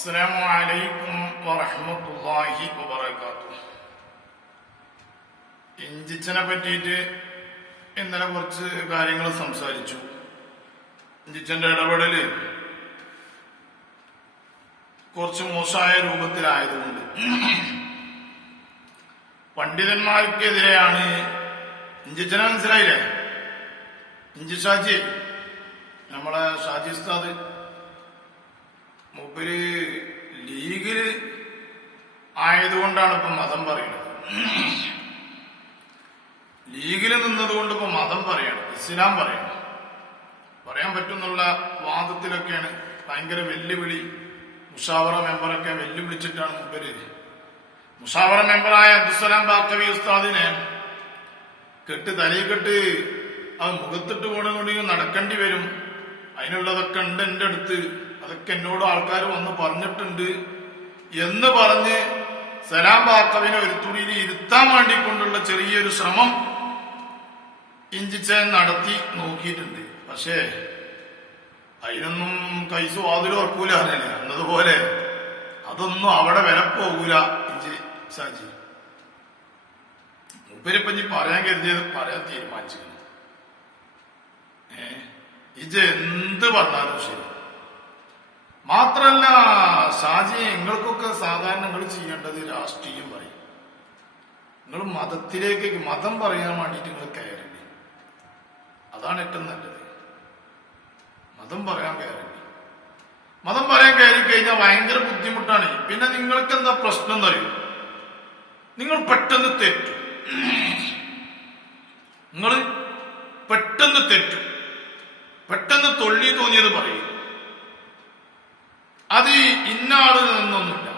അസ്സലാമു അലൈക്കും വറഹ്മത്തുള്ളാഹി വബറകാതുഹു. ഇഞ്ചിച്ചനെ പറ്റിയിട്ട് ഇന്നലെ കുറച്ച് കാര്യങ്ങൾ സംസാരിച്ചു. ഇഞ്ചിച്ചന്റെ ഇടപെടല് കുറച്ച് മോശമായ രൂപത്തിലായതുകൊണ്ട് പണ്ഡിതന്മാർക്കെതിരെയാണ്. ഇഞ്ചിച്ചനെ മനസ്സിലായില്ലേ? ഇഞ്ചി ഷാജി, നമ്മളെ ഷാജി ഉസ്താദ് മൂപ്പര് ലീഗില് ആയതുകൊണ്ടാണ് ഇപ്പൊ മതം പറയുന്നത്. ലീഗില് നിന്നതുകൊണ്ട് ഇപ്പൊ മതം പറയണം, ഇസ്ലാം പറയണം, പറയാൻ പറ്റുന്നുള്ള വാദത്തിലൊക്കെയാണ്. ഭയങ്കര വെല്ലുവിളി. മുഷാവറ മെമ്പറൊക്കെ വെല്ലുവിളിച്ചിട്ടാണ് മൂപ്പര്. മുഷാവറ മെമ്പറായ അബ്ദുസ്സലാം ബാക്കവി ഉസ്താദിനെ തലയിക്കെട്ട് അത് മുഖത്തിട്ട് കൊണ്ടുകൊണ്ട് നടക്കേണ്ടി വരും, അതിനുള്ളതൊക്കെ ഉണ്ട് എന്റെ അടുത്ത്, അതൊക്കെ എന്നോട് ആൾക്കാർ വന്ന് പറഞ്ഞിട്ടുണ്ട് എന്ന് പറഞ്ഞ് സലാം ബാക്കവിനെ ഒരു തുണിയിൽ ഇരുത്താൻ വേണ്ടിക്കൊണ്ടുള്ള ചെറിയൊരു ശ്രമം ഇഞ്ചിച്ചൻ നടത്തി നോക്കിയിട്ടുണ്ട്. പക്ഷേ അതിനൊന്നും കൈസ് വാതിലും ഉറക്കൂല അറിയില്ല എന്നതുപോലെ അതൊന്നും അവിടെ വില പോകൂല. ഇഞ്ചി ഷാജി മുപ്പരിപ്പഞ്ഞി പറയാൻ കരുതിയത് പറയാൻ തീരുമാനിച്ചിരുന്നു. ഇജ് എന്ത് പറഞ്ഞാലും ശരി. മാത്രല്ല ഷാജി, നിങ്ങൾക്കൊക്കെ സാധാരണ നിങ്ങൾ ചെയ്യേണ്ടത് രാഷ്ട്രീയം പറയും. നിങ്ങൾ മതത്തിലേക്ക് മതം പറയാൻ വേണ്ടിയിട്ട് നിങ്ങൾ കയറണ്ടേ, അതാണ് ഏറ്റവും നല്ലത്. മതം പറയാൻ കയറണ്ടേ. മതം പറയാൻ കയറി കഴിഞ്ഞാൽ ഭയങ്കര ബുദ്ധിമുട്ടാണ്. പിന്നെ നിങ്ങൾക്ക് എന്താ പ്രശ്നം എന്നറിയും? നിങ്ങൾ പെട്ടെന്ന് തെറ്റും. നിങ്ങൾ പെട്ടെന്ന് തെറ്റും, പെട്ടെന്ന് തൊള്ളി തോന്നിയത് പറയും. അത് ഇന്ന ആള് എന്നൊന്നുമില്ല,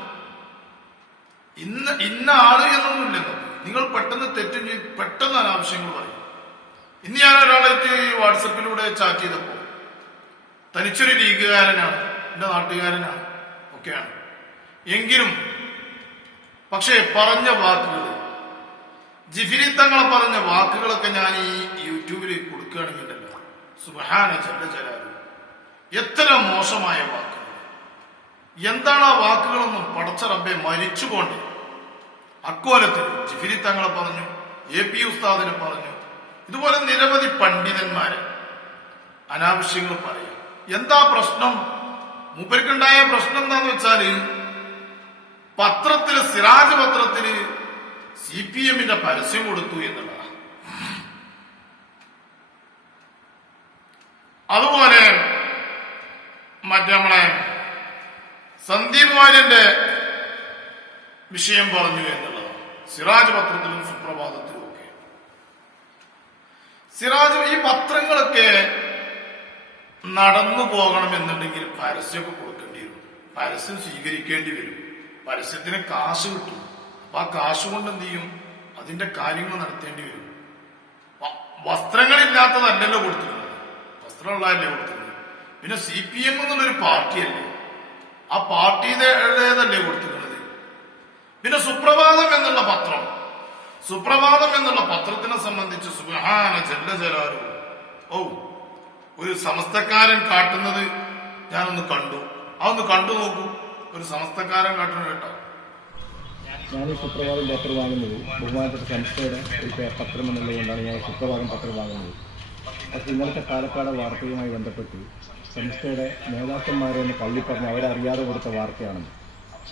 ഇന്ന ആള് എന്നൊന്നുമില്ല. നിങ്ങൾ പെട്ടെന്ന് തെറ്റും ചെയ്ത് പെട്ടെന്ന് അനാവശ്യങ്ങൾ പറയും. ഇന്ന് ഞാൻ ഒരാളായിട്ട് വാട്സപ്പിലൂടെ ചാറ്റ് ചെയ്തപ്പോ തനിച്ചൊരു ലീഗുകാരനാണ്, എന്റെ നാട്ടുകാരനാണ്, ഒക്കെയാണ്. എങ്കിലും പക്ഷേ പറഞ്ഞ വാക്കുകൾ, ജിഫിരി തങ്ങളെ പറഞ്ഞ വാക്കുകളൊക്കെ ഞാൻ ഈ യൂട്യൂബിൽ കൊടുക്കുകയാണെങ്കിലല്ലോ, സുബ്ഹാന ജല്ല ജലാലു, എത്ര മോശമായ വാക്കുകൾ! എന്താണ് ആ വാക്കുകളൊന്നും പടച്ച റബ്ബെ മരിച്ചുകൊണ്ട് അക്കോലത്തിൽ ജിഫിരി തങ്ങളെ പറഞ്ഞു, AP ഉസ്താദിനെ പറഞ്ഞു, ഇതുപോലെ നിരവധി പണ്ഡിതന്മാരെ അനാവശ്യങ്ങൾ പറയും. എന്താ പ്രശ്നം? മൂപ്പർക്കുണ്ടായ പ്രശ്നം എന്താന്ന് വെച്ചാല് പത്രത്തില്, സിറാജ് പത്രത്തില് CPM-ന്റെ പരസ്യം കൊടുത്തു എന്നുള്ളതാണ്. അതുപോലെ നമ്മളെ സന്ദീപ് വാര്യന്റെ വിഷയം പറഞ്ഞു എന്നുള്ളതാണ്. സിറാജ് പത്രത്തിലും സുപ്രഭാതത്തിലും ഒക്കെ. സിറാജ്, ഈ പത്രങ്ങളൊക്കെ നടന്നു പോകണമെന്നുണ്ടെങ്കിൽ പരസ്യമൊക്കെ കൊടുക്കേണ്ടി വരും, പരസ്യം സ്വീകരിക്കേണ്ടി വരും, പരസ്യത്തിന് കാശ് കിട്ടും. അപ്പൊ ആ കാശ് കൊണ്ട് എന്ത് ചെയ്യും? അതിന്റെ കാര്യങ്ങൾ നടത്തേണ്ടി വരും. വസ്ത്രങ്ങളില്ലാത്തതല്ലല്ലോ കൊടുത്തിരുന്നത്, വസ്ത്രമുള്ളതല്ലേ കൊടുത്തിരുന്നത്. പിന്നെ CPM എന്നുള്ളൊരു പാർട്ടിയല്ലേ, ആ പാർട്ടിയുടേതല്ലേ കൊടുത്തിരുന്നത്. പിന്നെ സുപ്രഭാതം എന്നുള്ള പത്രം, സുപ്രഭാതം എന്നുള്ള പത്രത്തിനെ സംബന്ധിച്ച് സുബ്ഹാന ജല്ല ജലാലു, ഒരു സമസ്തക്കാരൻ കാട്ടുന്നത് ഞാനൊന്ന് കണ്ടു. അതൊന്ന് കണ്ടു നോക്കൂ. ഒരു സമസ്തക്കാരൻ കാട്ടുന്നത് കേട്ടോ. ഞാൻ ഈ സുപ്രഭാതം പത്രം വാങ്ങുന്നത് ബഹുമാനപ്പെട്ട സംസ്ഥയുടെ ഒരു പത്രം എന്നുള്ളതുകൊണ്ടാണ് ഞാൻ സുപ്രഭാതം പത്രം വാങ്ങുന്നത്. പക്ഷെ ഇന്നലത്തെ പാലക്കാട് വാർത്തയുമായി ബന്ധപ്പെട്ട് സംസ്ഥയുടെ നേതാക്കന്മാരെ ഒന്ന് തള്ളിപ്പറഞ്ഞ് അവരറിയാതെ കൊടുത്ത വാർത്തയാണെന്ന്.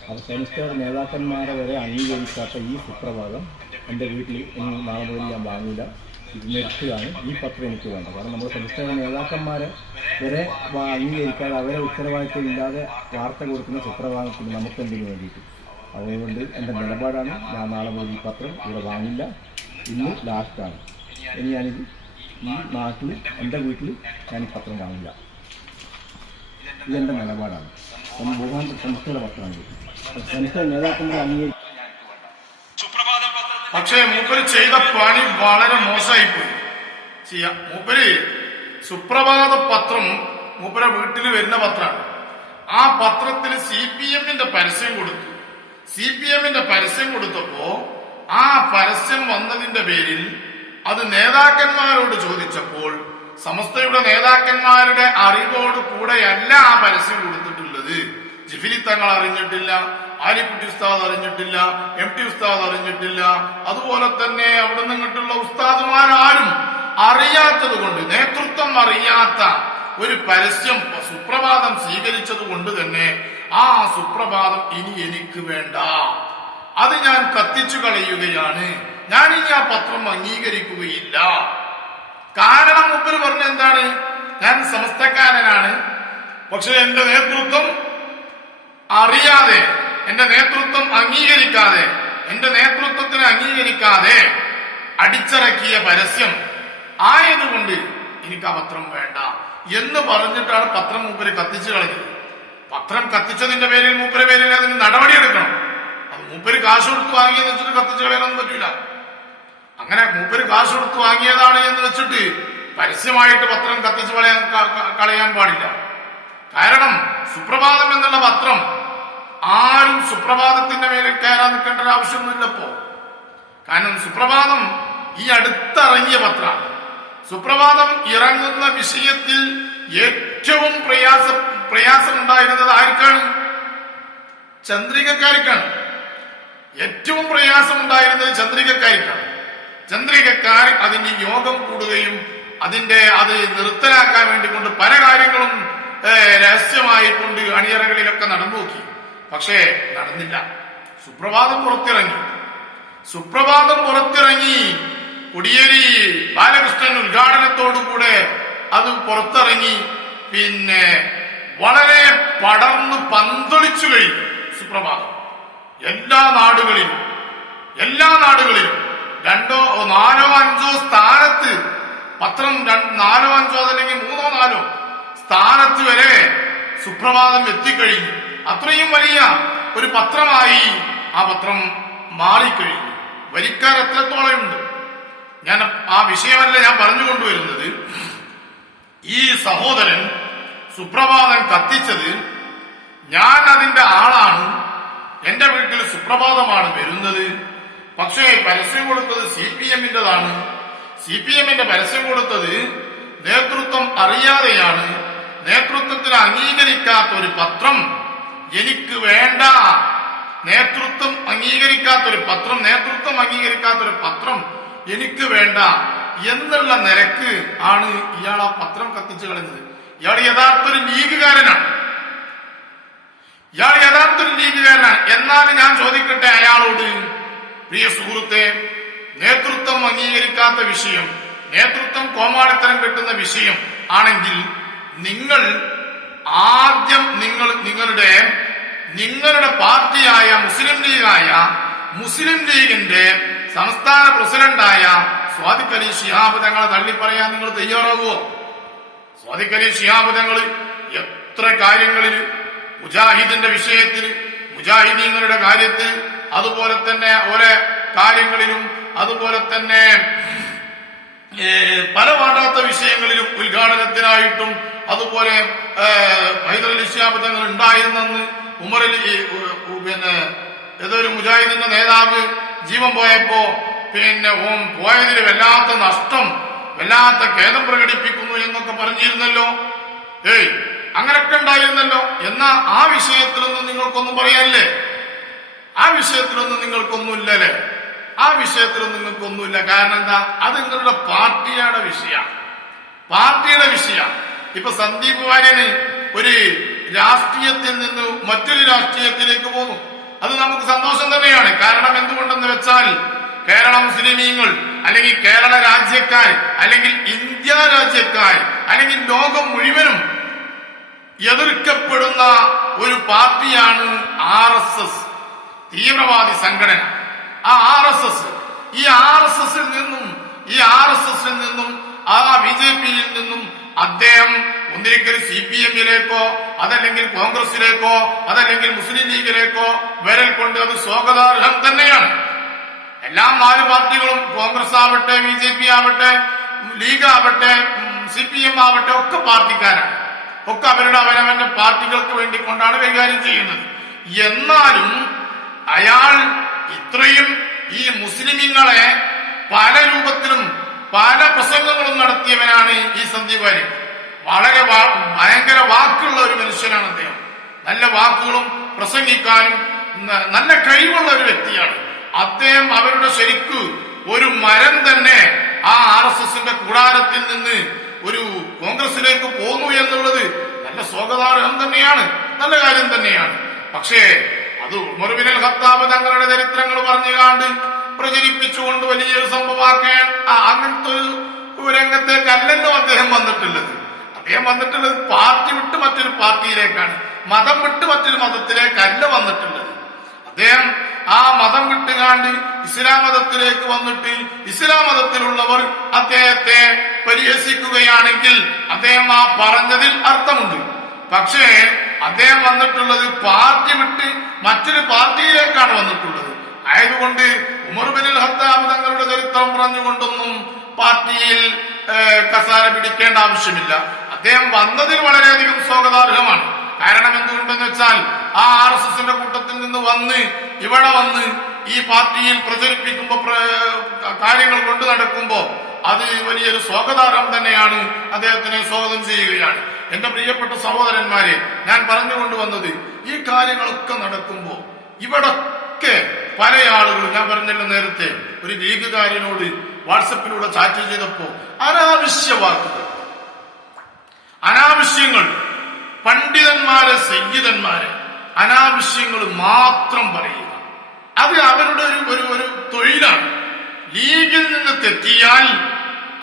അപ്പോൾ സംസ്ഥയുടെ നേതാക്കന്മാരെ വരെ അംഗീകരിക്കാത്ത ഈ സുപ്രഭാതം എൻ്റെ വീട്ടിൽ ഇനി നാളെ മുതൽ ഞാൻ വാങ്ങില്ല, ഇത് നിർത്തുകയാണ്. ഈ പത്രം എനിക്ക് വേണ്ട. കാരണം നമ്മുടെ സംസ്ഥയുടെ നേതാക്കന്മാരെ വരെ അംഗീകരിക്കാതെ അവരെ ഉത്തരവാദിത്വം ഇല്ലാതെ വാർത്ത കൊടുക്കുന്ന സുപ്രഭാതത്തിന് നമുക്കെന്തിനു വേണ്ടിയിട്ട്. അതുകൊണ്ട് എൻ്റെ നിലപാടാണ്, ഞാൻ നാളെ മുതൽ ഈ പത്രം ഇവിടെ വാങ്ങില്ല, ഇന്ന് ലാസ്റ്റാണ്. ഇനി ഞാനിത് ഈ നാട്ടിൽ എൻ്റെ വീട്ടിൽ ഞാൻ ഈ പത്രം വാങ്ങില്ല. ഇതെൻ്റെ നിലപാടാണ്. ബഹുമാനപ്പെട്ട സംസ്ഥയുടെ പത്രമാണ്. സംസ്ഥയുടെ നേതാക്കന്മാരെ അംഗീകരിക്കും. പക്ഷേ മൂപ്പര് ചെയ്ത പണി വളരെ മോശമായിപ്പോയി. മൂപ്പര് സുപ്രഭാത പത്രം മൂപ്പര വീട്ടിൽ വരുന്ന പത്രമാണ്. ആ പത്രത്തിന് CPM-ന്റെ പരസ്യം കൊടുത്തു. CPM-ന്റെ പരസ്യം കൊടുത്തപ്പോ ആ പരസ്യം വന്നതിന്റെ പേരിൽ അത് നേതാക്കന്മാരോട് ചോദിച്ചപ്പോൾ സമസ്തയുടെ നേതാക്കന്മാരുടെ അറിവോട് കൂടെയല്ല ആ പരസ്യം കൊടുത്തിട്ടുള്ളത്. ജിഫിരി തങ്ങൾ അറിഞ്ഞിട്ടില്ല, ആലിക്കുട്ടി ഉസ്താദ് അറിഞ്ഞിട്ടില്ല, MT ഉസ്താദ് അറിഞ്ഞിട്ടില്ല, അതുപോലെ തന്നെ അവിടെ നിന്നിട്ടുള്ള ഉസ്താദുമാരാരും അറിയാത്തത് കൊണ്ട്, നേതൃത്വം അറിയാത്ത ഒരു പരസ്യം സുപ്രഭാതം സ്വീകരിച്ചത് കൊണ്ട് തന്നെ ആ സുപ്രഭാതം ഇനി എനിക്ക് വേണ്ട, അത് ഞാൻ കത്തിച്ചു കളയുകയാണ്, ഞാൻ ഇനി ആ പത്രം അംഗീകരിക്കുകയില്ല. കാരണം മുമ്പിൽ പറഞ്ഞ എന്താണ്, ഞാൻ സമസ്തക്കാരനാണ്, പക്ഷെ എന്റെ നേതൃത്വം അറിയാതെ, എന്റെ നേതൃത്വം അംഗീകരിക്കാതെ, എന്റെ നേതൃത്വത്തിനെ അംഗീകരിക്കാതെ അടിച്ചിറക്കിയ പരസ്യം ആയതുകൊണ്ട് എനിക്ക് ആ പത്രം വേണ്ട എന്ന് പറഞ്ഞിട്ടാണ് പത്രം മൂപ്പര് കത്തിച്ചു കളഞ്ഞത്. പത്രം കത്തിച്ചതിന്റെ പേരിൽ മൂപ്പര് പേരിൽ അതിന് നടപടിയെടുക്കണം. അത് മൂപ്പര് കാശ് കൊടുത്ത് വാങ്ങിയെന്ന് വെച്ചിട്ട് കത്തിച്ചു കളയാനൊന്നും പറ്റൂല. അങ്ങനെ മൂപ്പര് കാശ് കൊടുത്ത് വാങ്ങിയതാണ് എന്ന് വെച്ചിട്ട് പരസ്യമായിട്ട് പത്രം കത്തിച്ചു കളയാൻ പാടില്ല. കാരണം സുപ്രഭാതം എന്നുള്ള പത്രം ആരും സുപ്രഭാതത്തിന്റെ മേലിൽ കയറാൻ നിൽക്കേണ്ട ഒരു ആവശ്യമൊന്നുമില്ലപ്പോ. കാരണം സുപ്രഭാതം ഈ അടുത്തിറങ്ങിയ പത്രമാണ്. സുപ്രഭാതം ഇറങ്ങുന്ന വിഷയത്തിൽ ഏറ്റവും പ്രയാസമുണ്ടായിരുന്നത് ആർക്കാണ്? ചന്ദ്രികക്കാർക്കാണ്. ഏറ്റവും പ്രയാസമുണ്ടായിരുന്നത് ചന്ദ്രികക്കാർക്കാണ്. ചന്ദ്രികക്കാർ അതിന് യോഗം കൂടുകയും അത് നിർത്തലാക്കാൻ വേണ്ടി കൊണ്ട് പല കാര്യങ്ങളും രഹസ്യമായി കൊണ്ട് അണിയറകളിലൊക്കെ നടന്നു നോക്കി. പക്ഷേ നടന്നില്ല. സുപ്രഭാതം പുറത്തിറങ്ങി കൊടിയേരി ബാലകൃഷ്ണൻ ഉദ്ഘാടനത്തോടുകൂടെ അത് പുറത്തിറങ്ങി. പിന്നെ വളരെ പടർന്ന് പന്തളിച്ചു കഴിഞ്ഞു സുപ്രഭാതം. എല്ലാ നാടുകളിലും 2, 4, 5 സ്ഥാനത്ത് പത്രം 4, 5 അല്ലെങ്കിൽ 3, 4 സ്ഥാനത്ത് വരെ സുപ്രഭാതം എത്തിക്കഴിഞ്ഞു. അത്രയും വലിയ ഒരു പത്രമായി ആ പത്രം മാറിക്കഴിഞ്ഞു. വരിക്കാർ എത്രത്തോളം ഉണ്ട്? ഞാൻ ആ വിഷയമല്ല ഞാൻ പറഞ്ഞുകൊണ്ടുവരുന്നത്. ഈ സഹോദരൻ സുപ്രഭാതം കത്തിച്ചത് ഞാൻ അതിന്റെ ആളാണ്, എന്റെ വീട്ടിൽ സുപ്രഭാതമാണ് വരുന്നത്. പക്ഷേ പരസ്യം കൊടുത്തത് CPM-ന്റേതാണ്. CPM-ന്റെ പരസ്യം കൊടുത്തത് നേതൃത്വം അറിയാതെയാണ്. നേതൃത്വത്തിന് അംഗീകരിക്കാത്ത ഒരു പത്രം എനിക്ക് വേണ്ട, നേതൃത്വം അംഗീകരിക്കാത്ത ഒരു പത്രം എനിക്ക് വേണ്ട എന്നുള്ള നിരക്ക് ആണ് ഇയാൾ ആ പത്രം കത്തിച്ചു കളഞ്ഞത്. ഇയാൾ യഥാർത്ഥ ഒരു ലീഗുകാരനാണ്. എന്നാൽ ഞാൻ ചോദിക്കട്ടെ അയാളോട്, പ്രിയ സുഹൃത്തെ, നേതൃത്വം അംഗീകരിക്കാത്ത വിഷയം, നേതൃത്വം കോമാളിത്തരം കിട്ടുന്ന വിഷയം ആണെങ്കിൽ നിങ്ങൾ ആദ്യം നിങ്ങളുടെ പാർട്ടിയായ മുസ്ലിം ലീഗിന്റെ സംസ്ഥാന പ്രസിഡന്റായ സ്വാദിഖ് അലി ശിഹാബ് തങ്ങളെ തള്ളിപ്പറയാൻ നിങ്ങൾ തയ്യാറാകുമോ? സ്വാദിഖ് അലി ശിഹാബ് തങ്ങൾ എത്ര കാര്യങ്ങളിൽ, മുജാഹിദിന്റെ വിഷയത്തിൽ, മുജാഹിദീങ്ങളുടെ കാര്യത്തിൽ, അതുപോലെ തന്നെ ഓരോ കാര്യങ്ങളിലും, അതുപോലെ തന്നെ പല വേണ്ടാത്ത വിഷയങ്ങളിലും ഉദ്ഘാടനത്തിനായിട്ടും അതുപോലെ ഹൈദരലി ശിഹാബ് തങ്ങൾ ഉണ്ടായിരുന്നെന്ന് ഏതൊരു മുജാഹിദിന്റെ നേതാവ് ജീവൻ പോയപ്പോ പോയതിൽ വല്ലാത്ത നഷ്ടം, വല്ലാത്ത ഖേദം പ്രകടിപ്പിക്കുന്നു എന്നൊക്കെ പറഞ്ഞിരുന്നല്ലോ. അങ്ങനൊക്കെ ഉണ്ടായിരുന്നല്ലോ. എന്നാ ആ വിഷയത്തിലൊന്നും നിങ്ങൾക്കൊന്നും പറയാനില്ലേ? ആ വിഷയത്തിലൊന്നും നിങ്ങൾക്കൊന്നുമില്ലല്ലേ? ആ വിഷയത്തിലൊന്നും നിങ്ങൾക്കൊന്നുമില്ല. കാരണം എന്താ? അത് നിങ്ങളുടെ പാർട്ടിയുടെ വിഷയം. ഇപ്പൊ സന്ദീപ് വാര്യന് ഒരു രാഷ്ട്രീയത്തിൽ നിന്ന് മറ്റൊരു രാഷ്ട്രീയത്തിലേക്ക് പോന്നു. അത് നമുക്ക് സന്തോഷം തന്നെയാണ്. കാരണം എന്തുകൊണ്ടെന്ന് വെച്ചാൽ കേരള മുസ്ലിമീങ്ങൾ അല്ലെങ്കിൽ കേരള രാജ്യക്കാർ അല്ലെങ്കിൽ ഇന്ത്യ രാജ്യക്കാർ അല്ലെങ്കിൽ ലോകം മുഴുവനും എതിർക്കപ്പെടുന്ന ഒരു പാർട്ടിയാണ് RSS, തീവ്രവാദി സംഘടന. ആ ഈ RSSൽ നിന്നും ആ BJPയിൽ നിന്നും അദ്ദേഹം ഒന്നിരിക്കൽ CPM-ലേക്കോ അതല്ലെങ്കിൽ കോൺഗ്രസിലേക്കോ അതല്ലെങ്കിൽ മുസ്ലിം ലീഗിലേക്കോ വിരൽ കൊണ്ട് അത് സ്വാഗതാർഹം തന്നെയാണ്. എല്ലാ 4 പാർട്ടികളും, കോൺഗ്രസ് ആവട്ടെ, BJP ആവട്ടെ, ലീഗ് ആവട്ടെ, CPM ആവട്ടെ, ഒക്കെ പാർട്ടിക്കാരാണ്. ഒക്കെ അവരവന്റെ പാർട്ടികൾക്ക് വേണ്ടി കൊണ്ടാണ് കൈകാര്യം ചെയ്യുന്നത്. എന്നാലും അയാൾ ഇത്രയും ഈ മുസ്ലിമീങ്ങളെ പല രൂപത്തിലും പല പ്രസംഗങ്ങളും നടത്തിയവനാണ് ഈ സന്ദീപ് വാര്യർ. വളരെ ഭയങ്കര വാക്കുള്ള ഒരു മനുഷ്യനാണ് അദ്ദേഹം. നല്ല വാക്കുകളും പ്രസംഗിക്കാനും നല്ല കഴിവുള്ള ഒരു വ്യക്തിയാണ് അദ്ദേഹം. അവരുടെ ശരിക്ക് ഒരു മരം തന്നെ ആ RSSന്റെ കൂടാരത്തിൽ നിന്ന് ഒരു കോൺഗ്രസിലേക്ക് പോന്നു എന്നുള്ളത് നല്ല സ്വാഗതാർഹം തന്നെയാണ്, നല്ല കാര്യം തന്നെയാണ്. പക്ഷേ അത് ഉമർ ബിൻ ഖത്താബ് തങ്ങളുടെ ചരിത്രങ്ങൾ പറഞ്ഞുകാണ്ട് പ്രചരിപ്പിച്ചുകൊണ്ട് വലിയൊരു സംഭവമാക്കാൻ അങ്ങനത്തെ ഒരു രംഗത്തേക്കല്ലല്ലോ അദ്ദേഹം വന്നിട്ടുള്ളത്. അദ്ദേഹം വന്നിട്ടുള്ളത് പാർട്ടി വിട്ട് മറ്റൊരു പാർട്ടിയിലേക്കാണ്, മതം വിട്ട് മറ്റൊരു മതത്തിലേക്കല്ല വന്നിട്ടുള്ളത്. അദ്ദേഹം ആ മതം വിട്ടുകാണ്ട് ഇസ്ലാം മതത്തിലേക്ക് വന്നിട്ട് ഇസ്ലാം മതത്തിലുള്ളവർ അദ്ദേഹത്തെ പരിഹസിക്കുകയാണെങ്കിൽ അദ്ദേഹം ആ പറഞ്ഞതിൽ അർത്ഥമുണ്ട്. പക്ഷേ അദ്ദേഹം വന്നിട്ടുള്ളത് പാർട്ടി വിട്ട് മറ്റൊരു പാർട്ടിയിലേക്കാണ് വന്നിട്ടുള്ളത്. ആയതുകൊണ്ട് ഉമർ ബിൻ ഖത്താബ് തങ്ങളുടെ ചരിത്രം പറഞ്ഞുകൊണ്ടൊന്നും പാർട്ടിയിൽ കസാര പിടിക്കേണ്ട ആവശ്യമില്ല. അദ്ദേഹം വന്നതിൽ വളരെയധികം സ്വാഗതാർഹമാണ്. കാരണം എന്തുകൊണ്ടെന്ന് വെച്ചാൽ ആ RSSന്റെ കൂട്ടത്തിൽ നിന്ന് വന്ന് ഇവിടെ വന്ന് ഈ പാർട്ടിയിൽ പ്രചരിപ്പിക്കുമ്പോ കാര്യങ്ങൾ കൊണ്ടു നടക്കുമ്പോ അത് വലിയൊരു സ്വാഗതാർഹം തന്നെയാണ്. അദ്ദേഹത്തിനെ സ്വാഗതം ചെയ്യുകയാണ്. എന്റെ പ്രിയപ്പെട്ട സഹോദരന്മാരെ, ഞാൻ പറഞ്ഞുകൊണ്ടുവന്നത് ഈ കാര്യങ്ങളൊക്കെ നടക്കുമ്പോ ഇവിടൊക്കെ പല ആളുകളും, ഞാൻ പറഞ്ഞല്ലോ നേരത്തെ, ഒരു ലീഗുകാരനോട് വാട്സപ്പിലൂടെ ചാറ്റ് ചെയ്തപ്പോ അനാവശ്യ വാക്കുകൾ, അനാവശ്യങ്ങൾ, പണ്ഡിതന്മാരെ സയ്യിദന്മാരെ അനാവശ്യങ്ങൾ മാത്രം പറയുക, അത് അവരുടെ ഒരു തൊഴിലാണ്. ലീഗിൽ നിന്ന് തെറ്റിയാൽ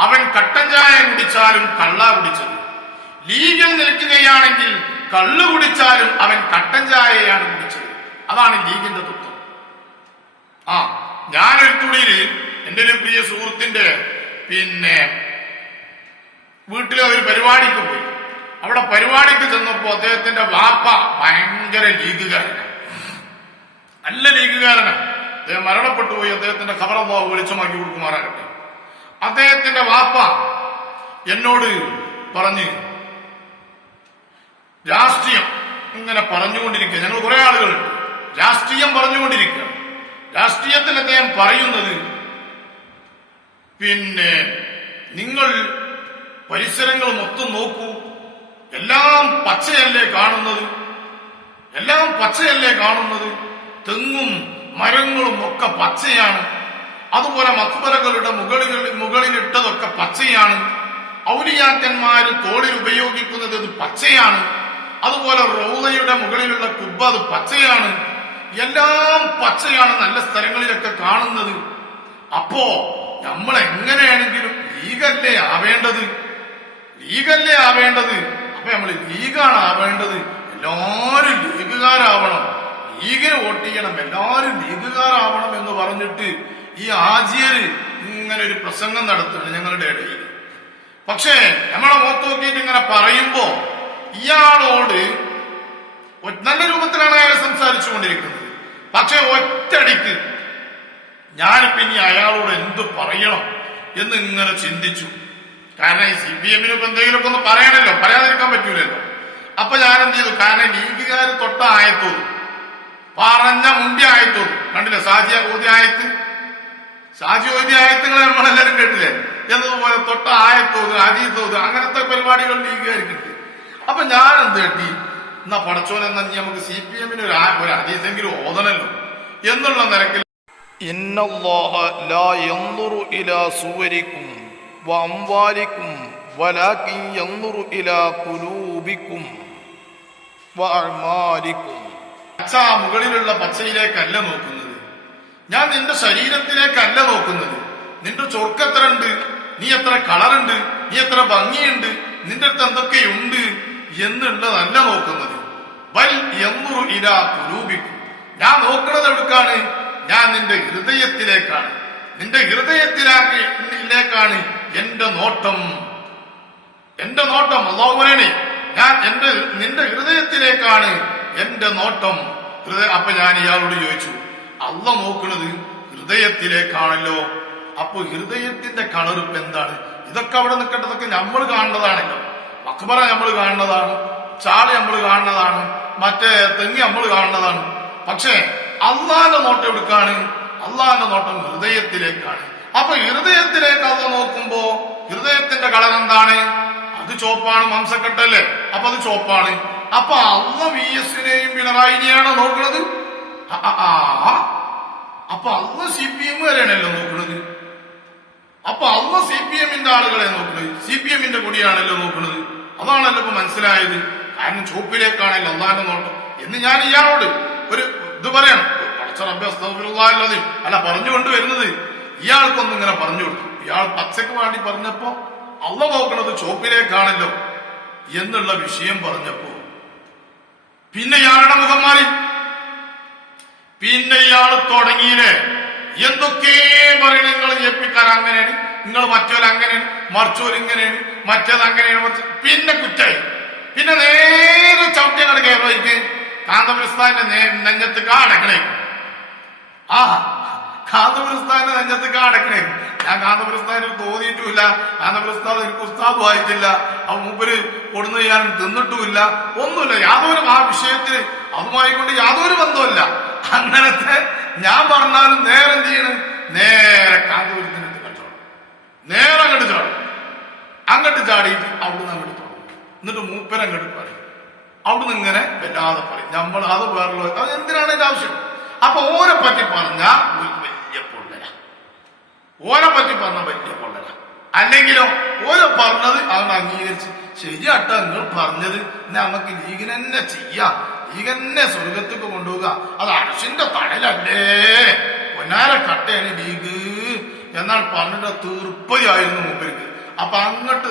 അവൻ കട്ടൻ ചായ കുടിച്ചാലും കള്ള കുടിച്ചത്, ലീഗിൽ നിൽക്കുകയാണെങ്കിൽ കള്ളു കുടിച്ചാലും അവൻ കട്ടൻ ചായയാണ് കുടിച്ചത്. അതാണ് ലീഗിന്റെ തത്വം. ഞാനൊരു തുണിയില് എന്റെ ഒരു പ്രിയ സുഹൃത്തിന്റെ വീട്ടിലെ ഒരു പരിപാടിക്ക് പോയി. അവിടെ പരിപാടിക്ക് ചെന്നപ്പോ അദ്ദേഹത്തിന്റെ വാപ്പ ഭയങ്കര ലീഗുകാരനാണ്, നല്ല ലീഗുകാരനാണ്. അദ്ദേഹം മരണപ്പെട്ടു പോയി. അദ്ദേഹത്തിന്റെ ഖബർ അല്ലാഹു വെളിച്ചമാക്കി കൊടുക്കുമാറാകട്ടെ. അദ്ദേഹത്തിന്റെ വാപ്പ എന്നോട് പറഞ്ഞ് രാഷ്ട്രീയം ഇങ്ങനെ പറഞ്ഞുകൊണ്ടിരിക്കുക, ഞങ്ങൾ കുറെ ആളുകളുണ്ട്, രാഷ്ട്രീയം പറഞ്ഞുകൊണ്ടിരിക്കുക. രാഷ്ട്രീയത്തിൽ അദ്ദേഹം പറയുന്നത്, നിങ്ങൾ പരിസരങ്ങൾ മൊത്തം നോക്കൂ, എല്ലാം പച്ചയല്ലേ കാണുന്നത്, എല്ലാം പച്ചയല്ലേ കാണുന്നത്, തെങ്ങും മരങ്ങളും ഒക്കെ പച്ചയാണ്. അതുപോലെ മക്ബറകളുടെ മുകളിലിട്ടതൊക്കെ പച്ചയാണ്. ഔലിയാക്കന്മാര് തോളിൽ ഉപയോഗിക്കുന്നത് അത് പച്ചയാണ്. അതുപോലെ റൗളയുടെ മുകളിലുള്ള കുബ്ബ അത് പച്ചയാണ്. എല്ലാം പച്ചയാണ് നല്ല സ്ഥലങ്ങളിലൊക്കെ കാണുന്നത്. അപ്പോ നമ്മൾ എങ്ങനെയാണെങ്കിലും ലീഗല്ലേ ആവേണ്ടത്, ലീഗല്ലേ ആവേണ്ടത്. അപ്പൊ നമ്മൾ ലീഗാണ് ആവേണ്ടത്. എല്ലാരും ലീഗുകാരാവണം, ലീഗിന് വോട്ട് ചെയ്യണം, എല്ലാരും ലീഗുകാരാവണം എന്ന് പറഞ്ഞിട്ട് ഈ ആജിയര് ഇങ്ങനെ ഒരു പ്രസംഗം നടത്തുകയാണ് ഞങ്ങളുടെ ഇടയിൽ. പക്ഷേ നമ്മളെ മുഖത്ത് നോക്കിയിട്ട് ഇങ്ങനെ പറയുമ്പോ ഇയാളോട് നല്ല രൂപത്തിലാണ് അയാൾ സംസാരിച്ചു കൊണ്ടിരിക്കുന്നത്. പക്ഷെ ഒറ്റടിക്ക് ഞാനിപ്പോ ഇനി അയാളോട് എന്തു പറയണം എന്ന് ഇങ്ങനെ ചിന്തിച്ചു. കാരണം ഈ CPM-ന് ഇപ്പൊ എന്തെങ്കിലുമൊക്കെ ഒന്ന് പറയണല്ലോ, പറയാതിരിക്കാൻ പറ്റൂലല്ലോ. അപ്പൊ ഞാൻ എന്ത് ചെയ്തു, കാരണം ലീഗുകാർ തൊട്ട ആയത്തോത് പറഞ്ഞ മുന്തിയ ആയത്തോത് കണ്ടില്ലേ, സാജിയ ഓതി ആയത്ത്, സാജി ഓതി ആയത്തുകളെ നമ്മളെല്ലാരും കേട്ടില്ലേ, എന്നതുപോലെ തൊട്ട ആയത്തോത്, അരീത്തോത്, അങ്ങനത്തെ പരിപാടികൾ ലീഗുകാർക്കുണ്ട്. അപ്പൊ ഞാൻ എന്ത് കേട്ടി, എന്നാ പടച്ചോനെന്നാ നമുക്ക് CPM-ന് ഒരു ഹദീസെങ്കിലും ഓതണല്ലോ എന്നുള്ള നിരക്കിൽ ഇന്നല്ലാഹ ലാ യൻദുറു ഇലാ സുവരിക്കും വഅംവാലിക്കും വലാകിൻ യൻദുറു ഇലാ ഖുലൂബിക്കും വഅഅമാലിക്കും. പച്ച മുകളിലുള്ള പച്ചയിലേക്കല്ല നോക്കുന്നത്, ഞാൻ നിന്റെ ശരീരത്തിലേക്കല്ല നോക്കുന്നത്, നിന്റെ ചൊർക്ക് എത്ര ഉണ്ട്, നീ എത്ര കളറുണ്ട്, നീ എത്ര ഭംഗിയുണ്ട്, നിന്റെ അടുത്ത് എന്തൊക്കെയുണ്ട് എന്നുള്ളതല്ല നോക്കുന്നത്. ബൽ യൻദുറു ഇലാ ഖുലൂബിക്കും, ഞാൻ നോക്കുന്നത് എവിടേക്കാണ്, ഞാൻ നിന്റെ ഹൃദയത്തിലേക്കാണ്, നിന്റെ ഹൃദയത്തിലേക്കാണ് എന്റെ നോട്ടം, എന്റെ നോട്ടം. അല്ലാഹു പറയണേ, ഞാൻ നിന്റെ ഹൃദയത്തിലേക്കാണ് എന്റെ നോട്ടം. അപ്പൊ ഞാൻ ഇയാളോട് ചോദിച്ചു, അല്ലാഹു നോക്കുന്നത് ഹൃദയത്തിലേക്കാണല്ലോ, അപ്പൊ ഹൃദയത്തിന്റെ കളർ ഇപ്പൊ എന്താണ്? ഇതൊക്കെ അവിടെ നിൽക്കേണ്ടതൊക്കെ നമ്മൾ കാണുന്നതാണല്ലോ. മക്ബറ നമ്മൾ കാണുന്നതാണ്, ചാളി നമ്മൾ കാണുന്നതാണ്, മറ്റേ തെങ്ങി നമ്മൾ കാണുന്നതാണ്. പക്ഷെ അള്ളാന്റെ നോട്ടം എവിടേക്കാണ്? അള്ളാന്റെ നോട്ടം ഹൃദയത്തിലേക്കാണ്. അപ്പൊ ഹൃദയത്തിലേക്ക് അള്ളാഹ് നോക്കുമ്പോ ഹൃദയത്തിന്റെ കളർ എന്താണ്? അത് ചോപ്പാണ്, മാംസക്കെട്ടല്ലേ, അപ്പൊ അത് ചോപ്പാണ്. അപ്പൊ അള്ള VS-നെയും പിണറായിനെയാണോ നോക്കുന്നത്? അപ്പൊ അള്ള CPM വരെയാണല്ലോ നോക്കുന്നത്. അപ്പൊ അള്ള CPM-ന്റെ ആളുകളെ നോക്കുന്നത്, CPM-ന്റെ കൊടിയാണല്ലോ നോക്കുന്നത്. അതാണല്ലോ ഇപ്പൊ മനസ്സിലായത്. കാരണം ചോപ്പിലേക്കാണല്ലോ അള്ളാന്റെ നോട്ടം എന്ന് ഞാൻ ഇയാളോട് ഒരു ഇത് പറയണം. അല്ല പറഞ്ഞുകൊണ്ട് വരുന്നത് ഇയാൾക്കൊന്നും ഇങ്ങനെ പറഞ്ഞു കൊടുത്തു. ഇയാൾ പച്ചക്ക് വേണ്ടി പറഞ്ഞപ്പോ അള്ള നോക്കണത് ചോപ്പിലേക്കാണല്ലോ എന്നുള്ള വിഷയം പറഞ്ഞപ്പോ പിന്നെ ഇയാളുടെ മുഖം മാറി. പിന്നെ ഇയാൾ തുടങ്ങിയില്ലേ എന്തൊക്കെ പറയണ, നിങ്ങൾ ഏൽപ്പിക്കാൻ അങ്ങനെയാണ്, നിങ്ങൾ മറ്റോരങ്ങനെയാണ്, മറിച്ചോരിങ്ങനെയാണ്, മറ്റേത് അങ്ങനെയാണ്. പിന്നെ കുറ്റായി. പിന്നെ നേരെ ചവിട്ടിയങ്ങോട്ട് കയറുമായിട്ട് കാന്തപുരസ്ഥാന്റെ നെഞ്ഞത്ത് കാടക്കണേ. കാന്തപുരസ്ഥാന്റെ നെഞ്ഞത്ത് കാടക്കണേ. ഞാൻ കാന്തപുരസ്ഥാന് തോന്നിയിട്ടുമില്ല. കാന്തപുരസ്ഥാൻ എനിക്ക് ഉസ്താദും ആയിട്ടില്ല. അവ മൂപ്പര് കൊടുന്നു ഞാൻ തിന്നിട്ടുമില്ല, ഒന്നുമില്ല. യാതൊരു ആ വിഷയത്തിന് അതുമായി കൊണ്ട് യാതൊരു ബന്ധമില്ല. അങ്ങനത്തെ ഞാൻ പറഞ്ഞാലും നേരെ എന്ത് ചെയ്യണ്, നേരെ കാന്തപുരത്തിനടുത്ത് കച്ചവടം, നേരെ അങ്ങോട്ട് ചാടും. അങ്ങോട്ട് ചാടിയിട്ട് അവിടുന്ന് അങ്ങോട്ട് തുടങ്ങും. എന്നിട്ട് മൂപ്പരങ്ങോട്ട് പറയും. അവിടുന്ന് ഇങ്ങനെ വല്ലാതെ പറയും. നമ്മൾ അത് വേറുള്ള അത് എന്തിനാണ് എന്റെ ആവശ്യം? അപ്പൊ ഓനെ പറ്റി പറഞ്ഞാൽ വലിയ പൊള്ളല, ഓനെ പറ്റി പറഞ്ഞ വലിയ പൊള്ളല. അല്ലെങ്കിലോ ഓരോ പറഞ്ഞത് അവൻ അംഗീകരിച്ച് ശരിയാട്ട നിങ്ങൾ പറഞ്ഞത് നമുക്ക് ലീഗിന് തന്നെ ചെയ്യാം, ലീഗ് തന്നെ സ്വർഗത്തേക്ക് കൊണ്ടുപോകുക, അത് അർശിന്റെ തടലല്ലേ, പൊന്നാര കട്ടയാണ് ലീഗ് എന്നാൽ പറഞ്ഞിട്ട് തീർപ്പയായിരുന്നു മൂപ്പർക്ക്. അപ്പൊ അങ്ങോട്ട്